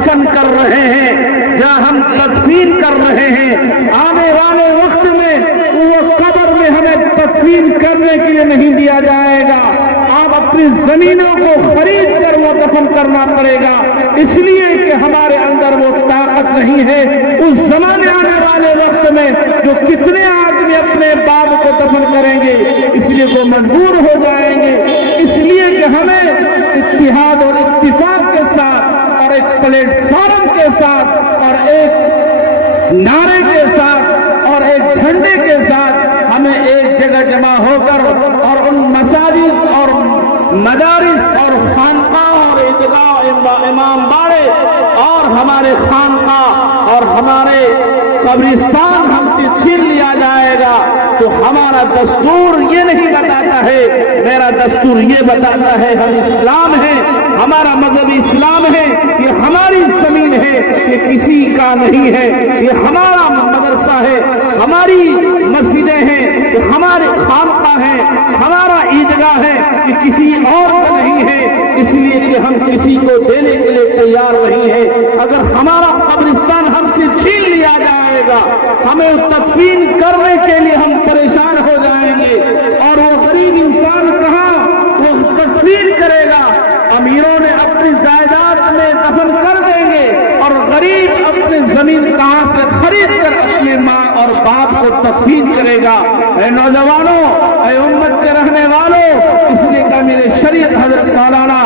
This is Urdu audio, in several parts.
دفن کر رہے ہیں، جہاں ہم تدفین کر رہے ہیں، آنے والے وقت میں وہ قبر میں ہمیں تدفین کرنے کے لیے نہیں دیا جائے گا۔ آپ اپنی زمینوں کو خرید کر وہ دفن کرنا پڑے گا، اس لیے کہ ہمارے اندر وہ طاقت نہیں ہے۔ اس زمانے آنے والے وقت میں جو کتنے آدمی اپنے باپ کو دفن کریں گے، اس لیے وہ مجبور ہو جائیں گے۔ اس لیے کہ ہمیں اتحاد اور اتفاق کے ساتھ اور ایک پلیٹ فارم کے ساتھ اور ایک نعرے کے ساتھ اور ایک جھنڈے کے ساتھ ہمیں ایک جگہ جمع ہو کر اور ان مساجد اور مدارس اور خانقاہ اور عیدگاہ امام باڑے اور ہمارے خانقاہ اور ہمارے قبرستان ہم سے چھین لیا جائے گا تو ہمارا دستور یہ نہیں بتاتا ہے، میرا دستور یہ بتاتا ہے ہم اسلام ہیں، ہمارا مذہب اسلام ہے، یہ ہماری زمین ہے، یہ کسی کا نہیں ہے، یہ ہمارا مدرسہ ہے، ہماری مسجدیں ہیں، یہ ہمارے خانقاہ ہیں، ہمارا عیدگاہ ہے، یہ کسی اور کا نہیں ہے، اس لیے کہ ہم کسی کو دینے کے لیے تیار نہیں ہے۔ اگر ہمارا قبرستان ہم سے چھین لیا جائے گا، ہمیں تدفین کرنے کے لیے ہم پریشان ہو جائیں گے، اور وہ غریب انسان کہاں وہ تدفین کرے گا؟ امیروں نے اپنی جائیداد میں دفن کر دیں گے اور غریب اپنی زمین کہاں سے خرید کر اپنے ماں اور باپ کو تدفین کرے گا؟ اے نوجوانوں، اے امت کے رہنے والوں، اس لیے کہ میرے شریعت حضرت مولانا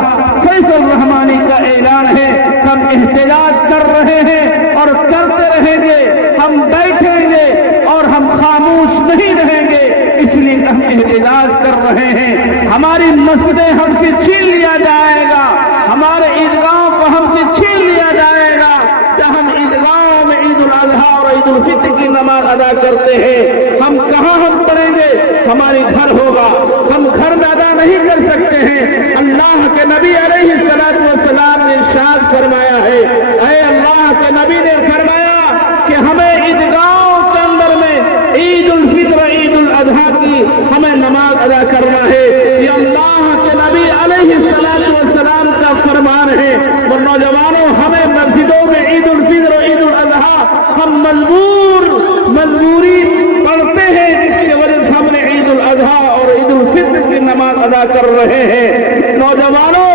فیصل الرحمانی کا اعلان ہے، ہم احتجاج کر رہے ہیں اور کرتے رہیں گے، ہم بیٹھیں گے اور ہم خاموش نہیں رہیں گے، اس لیے کہ ہم احتجاج کر رہے ہیں۔ ہماری مسجدیں ہم سے چھین لیا جائے گا، ہمارے عیدگاہوں کو ہم سے چھین لیا جائے گا، جہاں ہم عیدگاہوں میں عید الاضحیٰ اور عید الفطر کی نماز ادا کرتے ہیں، ہم کہاں ہم پڑھیں گے؟ ہماری گھر ہوگا، ہم گھر میں ادا نہیں کر سکتے ہیں۔ اللہ کے نبی علیہ الصلوۃ والسلام نے ارشاد فرمایا ہے، اے اللہ کے نبی نے فرمایا کہ ہمیں عیدگاہوں کے اندر میں عید الفطر عید الاضحیٰ کی ہمیں نماز ادا کرنا ہے، یہ اللہ کے نبی علیہ الصلوۃ والسلام کا فرمان ہے۔ اور نوجوانوں، ہمیں مسجدوں میں عید الفطر عید الاضحیٰ ہم مجبوری پڑھتے ہیں، جس کی وجہ سے ہم نے عید الاضحیٰ اور عید الفطر کی نماز ادا کر رہے ہیں۔ نوجوانوں،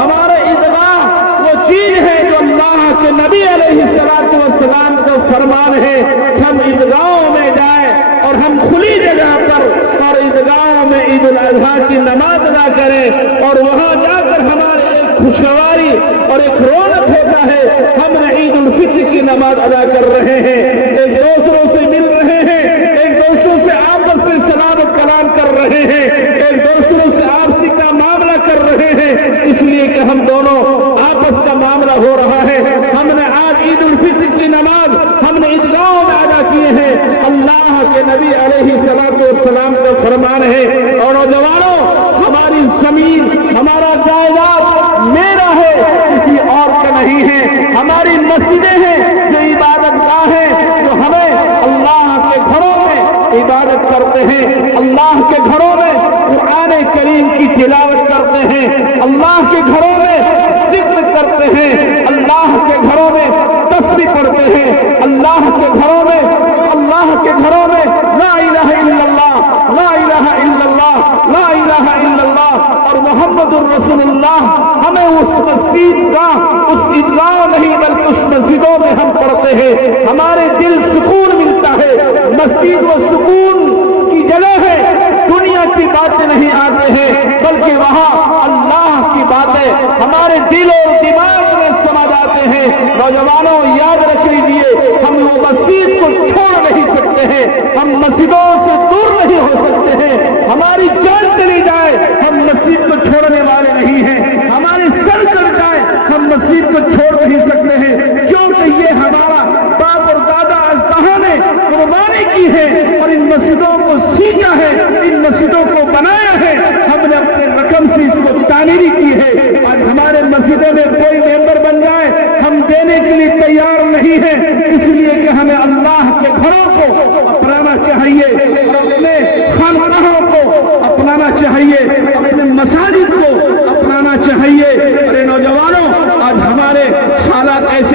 ہمارے عیدگاہ وہ چیز ہے جو اللہ کے نبی علیہ الصلوۃ والسلام کا فرمان ہے کہ ہم عیدگاہوں میں جائیں اور ہم کھلی جگہ پر اور عیدگاہوں میں عید الاضحیٰ کی نماز ادا کریں، اور وہاں جا کر ہمارے ایک خوشگواری اور ایک رونق ہوتا ہے، ہم نے عید الفطر کی نماز ادا کر رہے ہیں، ایک دوسروں سے مل رہے ہیں، ایک دوسروں سے آپس میں سلام و کلام کر رہے ہیں، ایک دوسروں سے آپسی کا معاملہ کر رہے ہیں، اس لیے کہ ہم دونوں آپس کا معاملہ ہو رہا ہے۔ ہم نے آج عید الفطر کی نماز ہم نے عیدگاہوں میں ادا کیے ہیں، اللہ کے نبی علیہ الصلوۃ والسلام کا فرمان ہے۔ اور نوجوانوں، ہماری زمین ہمارا جائیداد میرا ہے، کسی اور کا نہیں ہے، ہماری مسجدیں ہیں جو عبادت گاہ ہیں، جو ہمیں اللہ کے گھروں میں عبادت کرتے ہیں، اللہ کے گھروں میں قرآن کریم کی تلاوت کرتے ہیں، اللہ کے گھروں میں ذکر کرتے ہیں، اللہ کے گھروں میں تسبیح پڑھتے ہیں، اللہ کے گھروں میں لا الہ الا اللہ، لا الہ الا اللہ، لا الہ الا اللہ اور محمد الرسول اللہ۔ ہمیں اس مسجد کا اس عیدگاہ نہیں بلکہ اس مسجدوں میں ہم پڑھتے ہیں، ہمارے دل سکون ملتا ہے۔ مسجد و سکون کی جگہ ہے، دنیا کی باتیں نہیں آتے ہیں بلکہ وہاں اللہ کی باتیں ہمارے دل و دماغ میں سما جاتے ہیں۔ نوجوانوں، یاد رکھ لیجیے، ہم وہ مسجد کو چھوڑ نہیں سکتے ہیں، ہم مسجدوں سے دور نہیں ہو سکتے ہیں، ہماری جان چلی جائے ہم مسجد کو چھوڑنے والے نہیں ہیں، ہماری سر کٹ جائے ہم مسجد کو چھوڑ نہیں سکتے ہیں، کیونکہ یہ ہمارا باپ اور دادا اجدادوں نے قربانی کی ہے اور ان مسجدوں کو سیکھا ہے، ان مسجدوں کو بنایا ہے، ہم نے اپنے رقم سے اس کو تعمیری کی ہے۔ آج ہمارے مسجدوں میں کوئی ممبر بن جائے ہم دینے کے لیے تیار نہیں ہیں، اس لیے کہ ہمیں اللہ کے گھروں کو اپنانا چاہیے، اپنے خانقاہوں کو اپنانا چاہیے، اپنے مساجد کو اپنانا چاہیے۔ ارے نوجوانوں، آج ہمارے حالات ایسے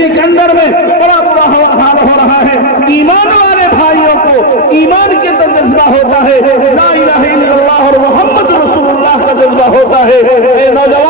زندگی کے اندر میں بڑا برا حال ہو رہا ہے. ایمان والے بھائیوں کو ایمان کے اندر جذبہ ہوتا ہے, لا الہ الا اللہ اور محمد رسول اللہ کا جذبہ ہوتا ہے. اے نوجوان